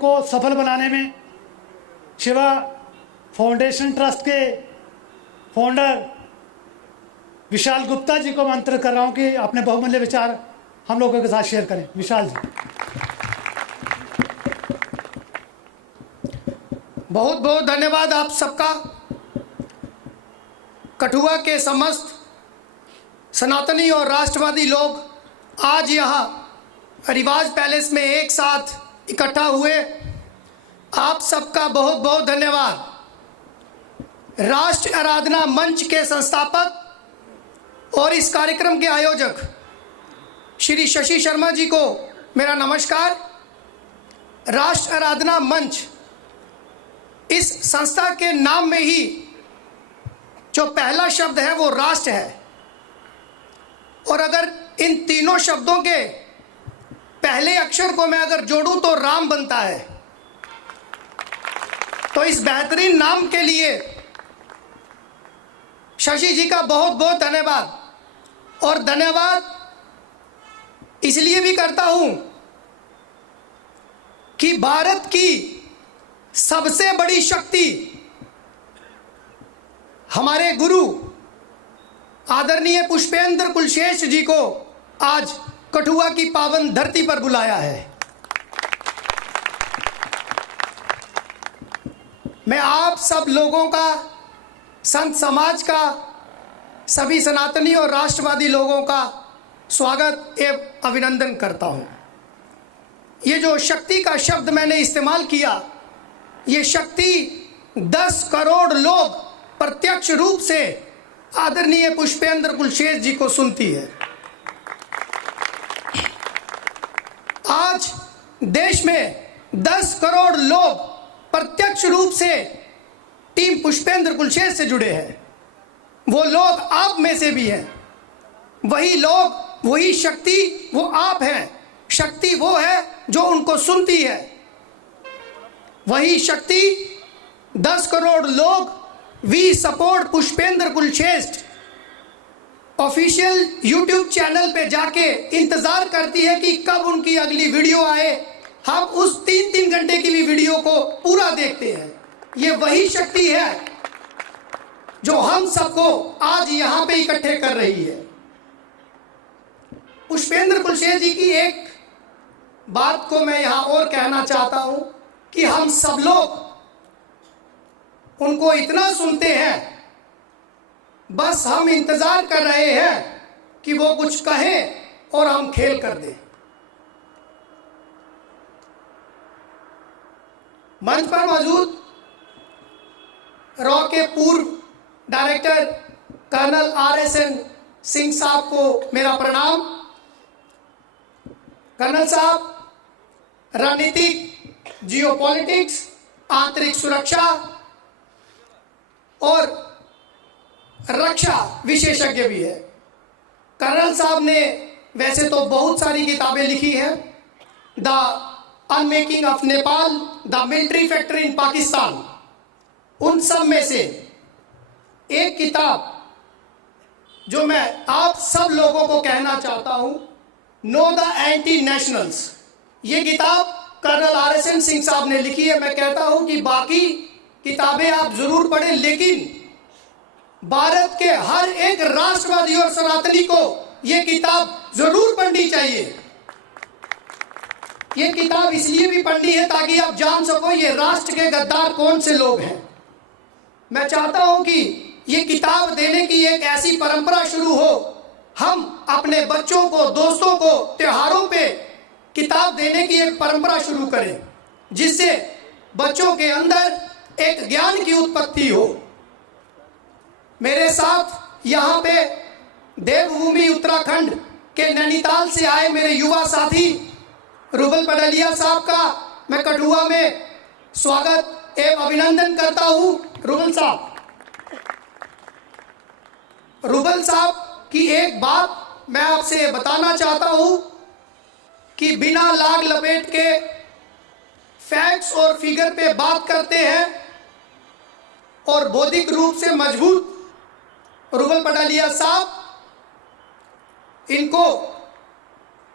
को सफल बनाने में शिवा फाउंडेशन ट्रस्ट के फाउंडर विशाल गुप्ता जी को आमंत्रित कर रहा हूं कि अपने बहुमूल्य विचार हम लोगों के साथ शेयर करें। विशाल जी। बहुत बहुत धन्यवाद आप सबका। कठुआ के समस्त सनातनी और राष्ट्रवादी लोग आज यहाँ रिवाज पैलेस में एक साथ इकट्ठा हुए, आप सबका बहुत बहुत धन्यवाद। राष्ट्र आराधना मंच के संस्थापक और इस कार्यक्रम के आयोजक श्री शशि शर्मा जी को मेरा नमस्कार। राष्ट्र आराधना मंच, इस संस्था के नाम में ही जो पहला शब्द है वो राष्ट्र है, और अगर इन तीनों शब्दों के पहले अक्षर को मैं अगर जोड़ूं तो राम बनता है। तो इस बेहतरीन नाम के लिए शशि जी का बहुत बहुत धन्यवाद। और धन्यवाद इसलिए भी करता हूं कि भारत की सबसे बड़ी शक्ति हमारे गुरु आदरणीय पुष्पेंद्र कुलशेष जी को आज कठुआ की पावन धरती पर बुलाया है। मैं आप सब लोगों का, संत समाज का, सभी सनातनी और राष्ट्रवादी लोगों का स्वागत एवं अभिनंदन करता हूं। ये जो शक्ति का शब्द मैंने इस्तेमाल किया, ये शक्ति 10 करोड़ लोग प्रत्यक्ष रूप से आदरणीय पुष्पेंद्र कुलशेष जी को सुनती है। आज देश में 10 करोड़ लोग प्रत्यक्ष रूप से टीम पुष्पेंद्र कुलशेष से जुड़े हैं। वो लोग आप में से भी हैं। वही लोग, वही शक्ति वो आप हैं। शक्ति वो है जो उनको सुनती है। वही शक्ति 10 करोड़ लोग we support Pushpendra Kulshesh official YouTube channel पे जाके इंतजार करती है कि कब उनकी अगली वीडियो आए। हम उस 3-3 घंटे की भी वीडियो को पूरा देखते हैं। ये वही शक्ति है जो हम सबको आज यहां पे इकट्ठे कर रही है। पुष्पेंद्र कुलशेष जी की एक बात को मैं यहां और कहना चाहता हूं कि हम सब लोग उनको इतना सुनते हैं, बस हम इंतजार कर रहे हैं कि वो कुछ कहें और हम खेल कर दें। मंच पर मौजूद रॉ के पूर्व डायरेक्टर कर्नल RSN सिंह साहब को मेरा प्रणाम। कर्नल साहब रणनीतिक, जियोपॉलिटिक्स, आंतरिक सुरक्षा और रक्षा विशेषज्ञ भी है। कर्नल साहब ने वैसे तो बहुत सारी किताबें लिखी हैं। The unmaking of Nepal, the military factor in Pakistan, उन सब में से एक किताब जो मैं आप सब लोगों को कहना चाहता हूं, नो द एंटी नेशनल्स, ये किताब कर्नल RSN सिंह साहब ने लिखी है। मैं कहता हूं कि बाकी किताबें आप जरूर पढ़ें, लेकिन भारत के हर एक राष्ट्रवादी और सनातनी को यह किताब जरूर पढ़नी चाहिए। यह किताब इसलिए भी पढ़नी है ताकि आप जान सको ये राष्ट्र के गद्दार कौन से लोग हैं। मैं चाहता हूं कि ये किताब देने की एक ऐसी परंपरा शुरू हो। हम अपने बच्चों को, दोस्तों को त्योहारों पे किताब देने की एक परंपरा शुरू करें, जिससे बच्चों के अंदर एक ज्ञान की उत्पत्ति हो। मेरे साथ यहाँ पे देवभूमि उत्तराखंड के नैनीताल से आए मेरे युवा साथी रुबल पडलिया साहब का मैं कठुआ में स्वागत एवं अभिनंदन करता हूँ। रुबल साहब की एक बात मैं आपसे बताना चाहता हूँ कि बिना लाग लपेट के फैक्ट्स और फिगर पे बात करते हैं और बौद्धिक रूप से मजबूत रुबल पडलिया साहब, इनको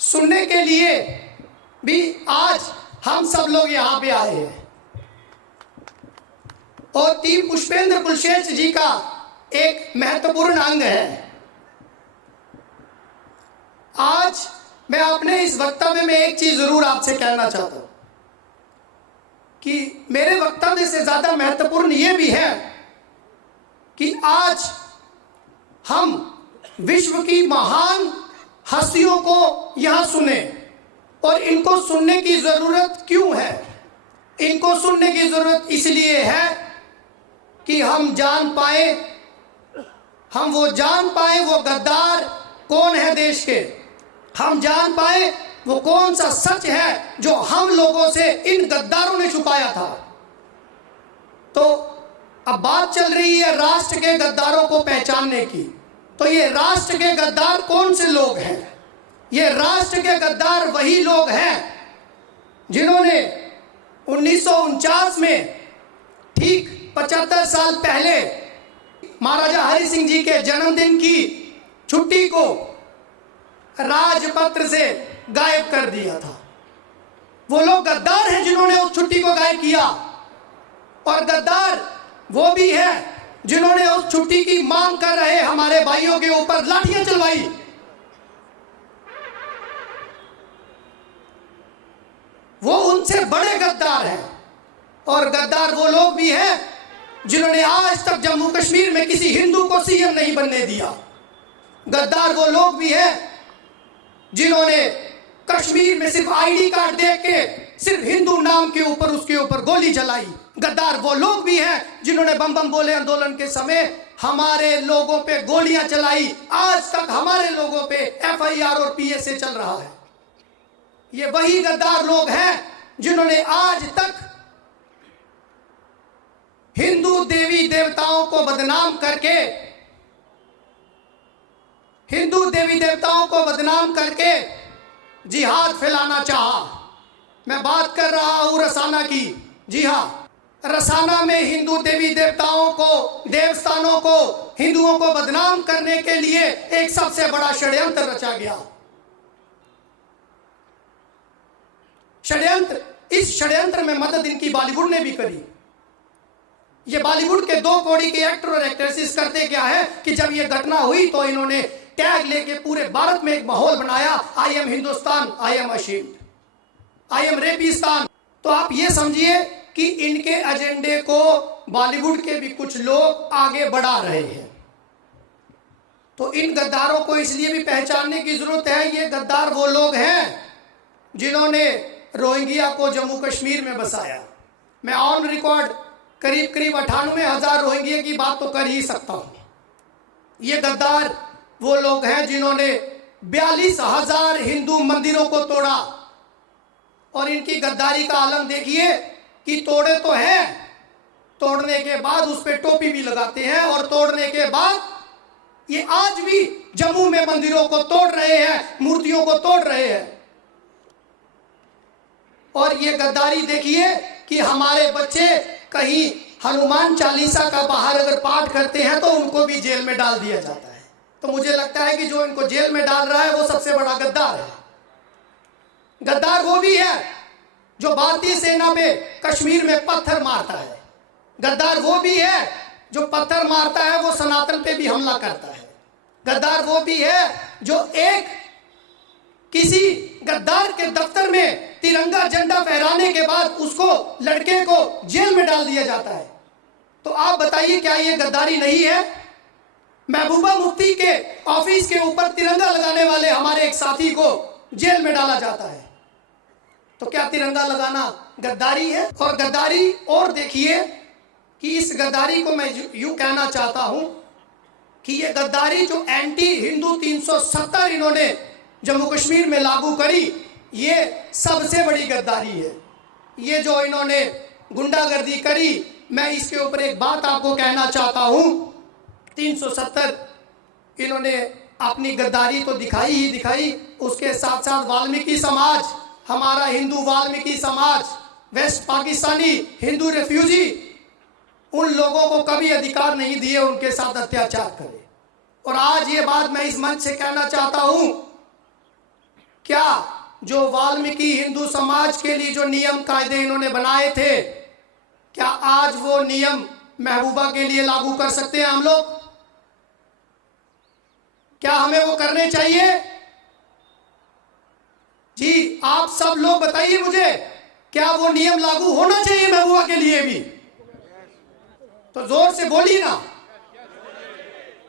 सुनने के लिए भी आज हम सब लोग यहाँ पे आए हैं और टीम पुष्पेंद्र कुलशेष जी का एक महत्वपूर्ण अंग है। आज मैं अपने इस वक्तव्य में एक चीज जरूर आपसे कहना चाहता हूं कि मेरे वक्तव्य से ज्यादा महत्वपूर्ण यह भी है कि आज हम विश्व की महान हस्तियों को यहां सुने। और इनको सुनने की जरूरत क्यों है? इनको सुनने की जरूरत इसलिए है कि हम जान पाए, हम वो जान पाए वो गद्दार कौन है देश के, हम जान पाए वो कौन सा सच है जो हम लोगों से इन गद्दारों ने छुपाया था। तो अब बात चल रही है राष्ट्र के गद्दारों को पहचानने की। तो ये राष्ट्र के गद्दार कौन से लोग हैं? ये राष्ट्र के गद्दार वही लोग हैं जिन्होंने 1949 में ठीक 75 साल पहले महाराजा हरि सिंह जी के जन्मदिन की छुट्टी को राजपत्र से गायब कर दिया था। वो लोग गद्दार हैं जिन्होंने उस छुट्टी को गायब किया। और गद्दार वो भी हैं जिन्होंने उस छुट्टी की मांग कर रहे हमारे भाइयों के ऊपर लाठियां चलवाई। वो उनसे बड़े गद्दार हैं। और गद्दार वो लोग भी हैं जिन्होंने आज तक जम्मू कश्मीर में किसी हिंदू को सीएम नहीं बनने दिया। गद्दार वो लोग भी हैं जिन्होंने कश्मीर में सिर्फ आईडी कार्ड देख के सिर्फ हिंदू नाम के ऊपर उसके ऊपर गोली चलाई। गद्दार वो लोग भी हैं जिन्होंने बम बम बोले आंदोलन के समय हमारे लोगों पे गोलियां चलाई। आज तक हमारे लोगों पे एफआईआर और पीएसए चल रहा है। ये वही गद्दार लोग हैं जिन्होंने आज तक हिंदू देवी देवताओं को बदनाम करके, हिंदू देवी देवताओं को बदनाम करके जिहाद फैलाना चाहा। मैं बात कर रहा हूं रसाना की। जी हां, रसाना में हिंदू देवी देवताओं को, देवस्थानों को, हिंदुओं को बदनाम करने के लिए एक सबसे बड़ा षड्यंत्र रचा गया। षड्यंत्र, इस षड्यंत्र में मदद इनकी बॉलीवुड ने भी करी। ये बॉलीवुड के 2 कौड़ी के एक्टर और एक्ट्रेसेस करते क्या है कि जब ये घटना हुई तो इन्होंने टैग लेके पूरे भारत में एक माहौल बनाया, I am Hindustan, I am ashamed, I am Rapistan. तो आप ये समझिए कि इनके एजेंडे को बॉलीवुड के भी कुछ लोग आगे बढ़ा रहे हैं। तो इन गद्दारों को इसलिए भी पहचानने की जरूरत है। ये गद्दार वो लोग हैं जिन्होंने रोहिंग्या को जम्मू कश्मीर में बसाया। मैं ऑन रिकॉर्ड करीब 98,000 रोहिंग्या की बात तो कर ही सकता हूं। ये गद्दार वो लोग हैं जिन्होंने 42,000 हिंदू मंदिरों को तोड़ा। और इनकी गद्दारी का आलम देखिए कि तोड़े तो हैं, तोड़ने के बाद उस पर टोपी भी लगाते हैं और तोड़ने के बाद ये आज भी जम्मू में मंदिरों को तोड़ रहे हैं, मूर्तियों को तोड़ रहे हैं। और ये गद्दारी देखिए कि हमारे बच्चे कहीं हनुमान चालीसा का बाहर अगर पाठ करते हैं तो उनको भी जेल में डाल दिया जाता है। तो मुझे लगता है कि जो इनको जेल में डाल रहा है वो सबसे बड़ा गद्दार है। गद्दार वो भी है जो भारतीय सेना पे कश्मीर में पत्थर मारता है। गद्दार वो भी है जो पत्थर मारता है वो सनातन पे भी हमला करता है। गद्दार वो भी है जो एक किसी गद्दार के दफ्तर में तिरंगा झंडा फहराने के बाद उसको, लड़के को जेल में डाल दिया जाता है। तो आप बताइए क्या ये गद्दारी नहीं है? महबूबा मुफ्ती के ऑफिस के ऊपर तिरंगा लगाने वाले हमारे एक साथी को जेल में डाला जाता है। तो क्या तिरंगा लगाना गद्दारी है? और गद्दारी, और देखिए कि इस गद्दारी को मैं यूं कहना चाहता हूं कि ये गद्दारी जो एंटी हिंदू 370 इन्होंने जम्मू कश्मीर में लागू करी, ये सबसे बड़ी गद्दारी है। ये जो इन्होंने गुंडागर्दी करी, मैं इसके ऊपर एक बात आपको कहना चाहता हूं। 370 इन्होंने अपनी गद्दारी तो दिखाई ही दिखाई, उसके साथ साथ वाल्मीकि समाज, हमारा हिंदू वाल्मीकि समाज, वेस्ट पाकिस्तानी हिंदू रेफ्यूजी, उन लोगों को कभी अधिकार नहीं दिए उनके साथ अत्याचार करे। और आज ये बात मैं इस मंच से कहना चाहता हूं, क्या जो वाल्मीकि हिंदू समाज के लिए जो नियम कायदे इन्होंने बनाए थे, क्या आज वो नियम महबूबा के लिए लागू कर सकते हैं हम लोग? क्या हमें वो करने चाहिए? जी, आप सब लोग बताइए मुझे, क्या वो नियम लागू होना चाहिए महबूबा के लिए भी? तो जोर से बोलिए ना,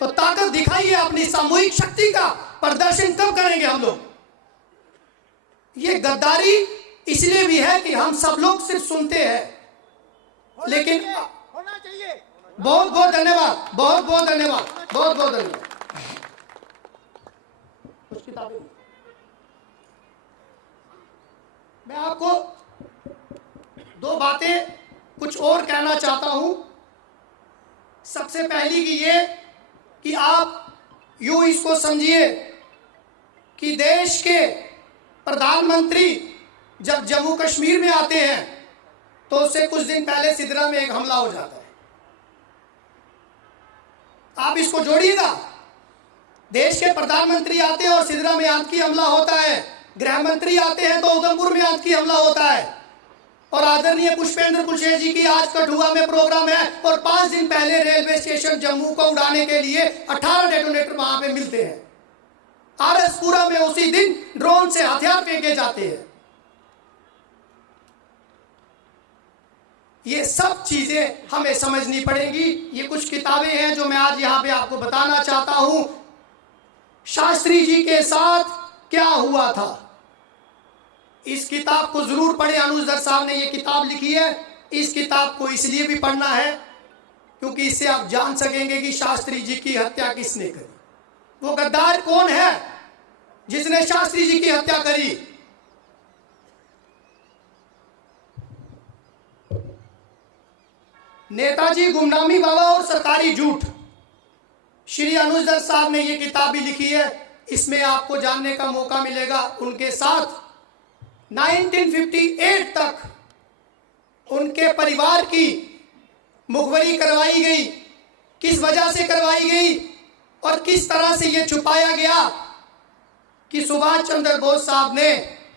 तो ताकत दिखाइए, अपनी सामूहिक शक्ति का प्रदर्शन कब करेंगे हम लोग? ये गद्दारी इसलिए भी है कि हम सब लोग सिर्फ सुनते हैं, लेकिन होना चाहिए। बहुत बहुत धन्यवाद, बहुत बहुत धन्यवाद, बहुत बहुत धन्यवाद। कुछ किताबें मैं आपको दो बातें कुछ और कहना चाहता हूं। सबसे पहली की ये कि आप यूं इसको समझिए कि देश के प्रधानमंत्री जब जम्मू कश्मीर में आते हैं तो उससे कुछ दिन पहले सिदरा में एक हमला हो जाता है। आप इसको जोड़िएगा, देश के प्रधानमंत्री आते हैं और सिदरा में आतंकी हमला होता है, गृह मंत्री आते हैं तो उधमपुर में आतंकी हमला होता है, और आदरणीय पुष्पेंद्र कुशवाहा जी की आज कठुआ में प्रोग्राम है, और 5 दिन पहले रेलवे स्टेशन जम्मू को उड़ाने के लिए 18 डेटोनेटर वहां पे मिलते हैं। आरएसपुरा में उसी दिन ड्रोन से हथियार फेंके जाते हैं। ये सब चीजें हमें समझनी पड़ेंगी। ये कुछ किताबें हैं जो मैं आज यहां पे आपको बताना चाहता हूं। शास्त्री जी के साथ क्या हुआ था, इस किताब को जरूर पढ़े। अनुज दर साहब ने ये किताब लिखी है। इस किताब को इसलिए भी पढ़ना है क्योंकि इससे आप जान सकेंगे कि शास्त्री जी की हत्या किसने करी, वो गद्दार कौन है जिसने शास्त्री जी की हत्या करी। नेताजी, गुमनामी बाबा और सरकारी झूठ, श्री अनुज दर साहब ने ये किताब भी लिखी है। इसमें आपको जानने का मौका मिलेगा उनके साथ 1958 तक उनके परिवार की मुखबरी करवाई गई, किस वजह से करवाई गई और किस तरह से ये छुपाया गया कि सुभाष चंद्र बोस साहब ने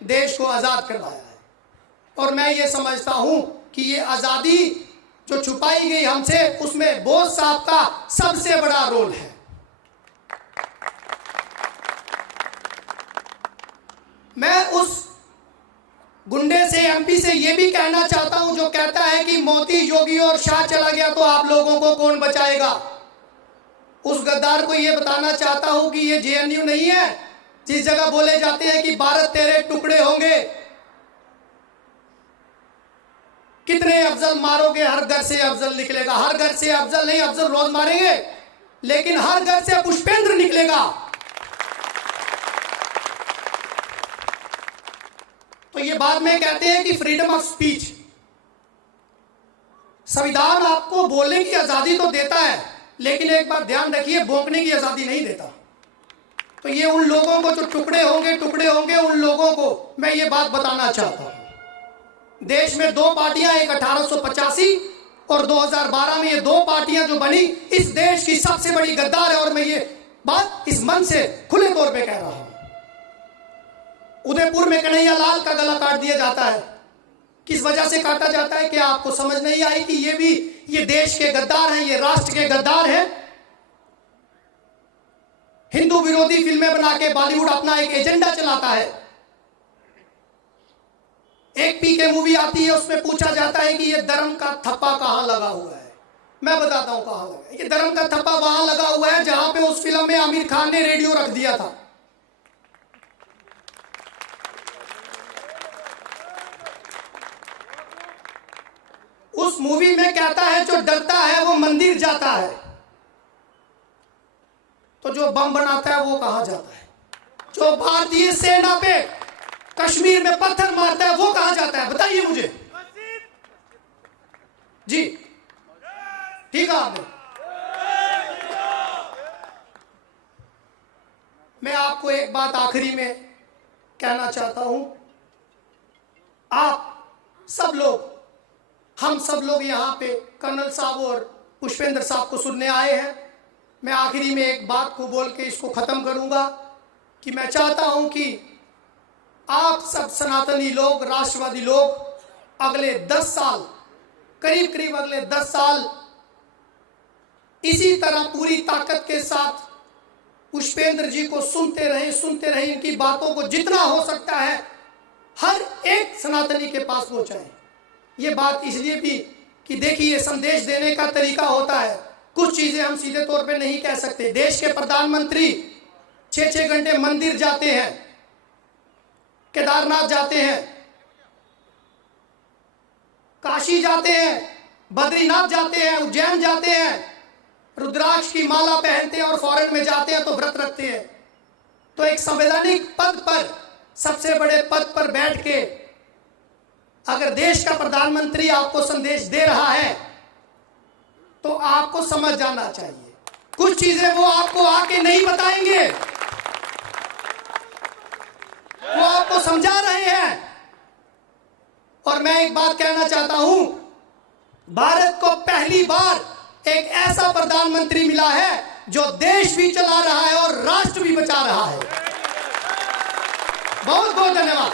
देश को आजाद करवाया है। और मैं ये समझता हूं कि ये आजादी जो छुपाई गई हमसे, उसमें बोस साहब का सबसे बड़ा रोल है। मैं उस गुंडे से, एमपी से ये भी कहना चाहता हूं जो कहता है कि मोदी, योगी और शाह चला गया तो आप लोगों को कौन बचाएगा। उस गद्दार को ये बताना चाहता हूं कि ये जेएनयू नहीं है जिस जगह बोले जाते हैं कि भारत तेरे टुकड़े होंगे। कितने अफजल मारोगे, हर घर से अफजल निकलेगा। हर घर से अफजल नहीं, अफजल रोज मारेंगे, लेकिन हर घर से पुष्पेंद्र निकलेगा। तो ये बाद में कहते हैं कि फ्रीडम ऑफ स्पीच, संविधान आपको बोलने की आजादी तो देता है, लेकिन एक बात ध्यान रखिए, भौंकने की आजादी नहीं देता। तो ये उन लोगों को जो टुकड़े होंगे, उन लोगों को मैं ये बात बताना चाहता हूं। देश में 2 पार्टियां, एक 1885 और 2012 में, ये 2 पार्टियां जो बनी, इस देश की सबसे बड़ी गद्दार है। और मैं ये बात इस मन से खुले तौर पे कह रहा हूं। उदयपुर में कन्हैया लाल का गला काट दिया जाता है, किस वजह से काटा जाता है? क्या आपको समझ नहीं आई कि ये भी ये देश के गद्दार हैं, ये राष्ट्र के गद्दार हैं। हिंदू विरोधी फिल्में बना के बॉलीवुड अपना एक एजेंडा चलाता है। एक पीके मूवी आती है, उसमें पूछा जाता है कि ये धर्म का थप्पा कहां लगा हुआ है। मैं बताता हूं कहां लगा है। ये धर्म का थप्पा वहां लगा हुआ है जहां पे उस फिल्म में आमिर खान ने रेडियो रख दिया था। उस मूवी में कहता है जो डरता है वो मंदिर जाता है, तो जो बम बनाता है वो कहां जाता है? जो भारतीय सेना पे कश्मीर में पत्थर मारता है वो कहां जाता है? बताइए मुझे। जी ठीक है आपने। मैं आपको एक बात आखिरी में कहना चाहता हूं। आप सब लोग, हम सब लोग यहां पे कर्नल साहब और पुष्पेंद्र साहब को सुनने आए हैं। मैं आखिरी में एक बात को बोल के इसको खत्म करूंगा कि मैं चाहता हूं कि आप सब सनातनी लोग, राष्ट्रवादी लोग अगले 10 साल, करीब करीब अगले 10 साल इसी तरह पूरी ताकत के साथ पुष्पेंद्र जी को सुनते रहे, इनकी बातों को जितना हो सकता है हर एक सनातनी के पास पहुंचाएं। ये बात इसलिए भी कि देखिए, संदेश देने का तरीका होता है, कुछ चीजें हम सीधे तौर पे नहीं कह सकते। देश के प्रधानमंत्री 6-6 घंटे मंदिर जाते हैं, केदारनाथ जाते हैं, काशी जाते हैं, बद्रीनाथ जाते हैं, उज्जैन जाते हैं, रुद्राक्ष की माला पहनते हैं और फॉरेन में जाते हैं तो व्रत रखते हैं। तो एक संवैधानिक पद पर, सबसे बड़े पद पर बैठ के अगर देश का प्रधानमंत्री आपको संदेश दे रहा है तो आपको समझ जाना चाहिए। कुछ चीजें वो आपको आके नहीं बताएंगे, वो आपको समझा रहे हैं। और मैं एक बात कहना चाहता हूं, भारत को पहली बार एक ऐसा प्रधानमंत्री मिला है जो देश भी चला रहा है और राष्ट्र भी बचा रहा है। बहुत बहुत धन्यवाद।